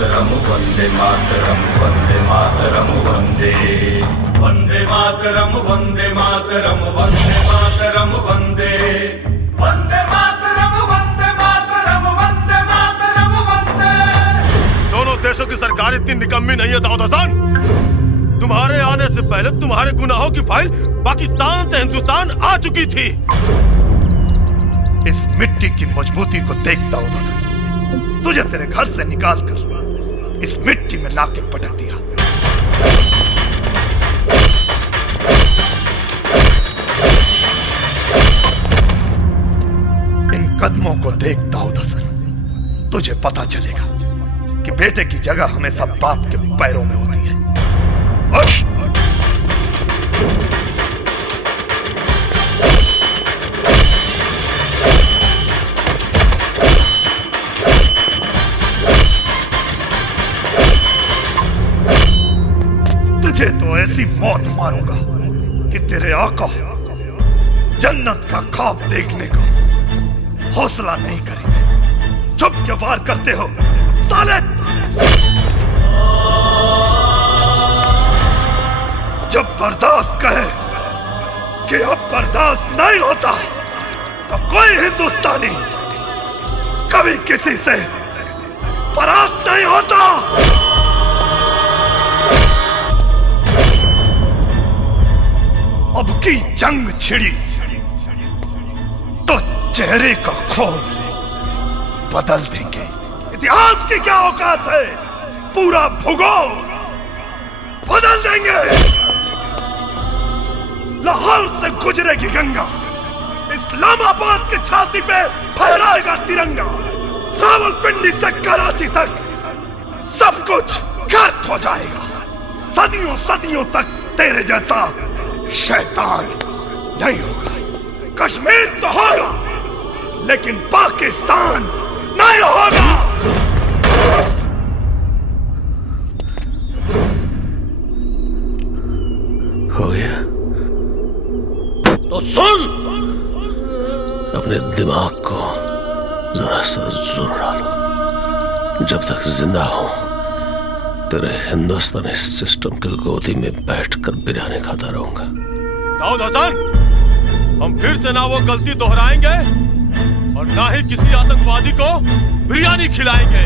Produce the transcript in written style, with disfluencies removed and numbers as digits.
मातरम वंदे मातरम वंदे मातरम वंदे वंदे मातरम वंदे मातरम वंदे मातरम वंदे वंदे मातरम वंदे मातरम वंदे मातरम वंदे। दोनों देशों की सरकार इतनी निकम्मी नहीं है दाऊद हसन। तुम्हारे आने से पहले तुम्हारे गुनाहों की फाइल पाकिस्तान से हिंदुस्तान आ चुकी थी। इस मिट्टी की मजबूती को देख दाऊद हसन, तुझे तेरे घर से निकालकर इस मिट्टी में लाके पटक दिया। इन कदमों को देख दाऊद हसन, तुझे पता चलेगा कि बेटे की जगह हमेशा बाप के पैरों में होती है। तुझे तो ऐसी मौत मारूंगा कि तेरे आका जन्नत का ख्वाब देखने को हौसला नहीं करेंगे। चुप क्यों वार करते हो साले? जब बर्दाश्त कहे कि अब बर्दाश्त नहीं होता तो कोई हिंदुस्तानी कभी किसी से परास्त नहीं होता। अब की जंग छिड़ी तो चेहरे का खौफ बदल देंगे। इतिहास की क्या औकात है, पूरा भूगोल बदल देंगे। लाहौर से गुजरेगी गंगा, इस्लामाबाद की छाती पे फहराएगा तिरंगा। रावलपिंडी से कराची तक सब कुछ गर्क हो जाएगा। सदियों सदियों तक तेरे जैसा शैतान नहीं होगा। कश्मीर तो होगा लेकिन पाकिस्तान नहीं होगा। हो गया तो सुन, अपने दिमाग को जरा सा जोर डालो। जब तक जिंदा हूं तेरे हिंदुस्तानी सिस्टम की गोदी में बैठकर बिरयानी खाता रहूंगा। दाऊद हसन, हम फिर से ना वो गलती दोहराएंगे और ना ही किसी आतंकवादी को बिरयानी खिलाएंगे।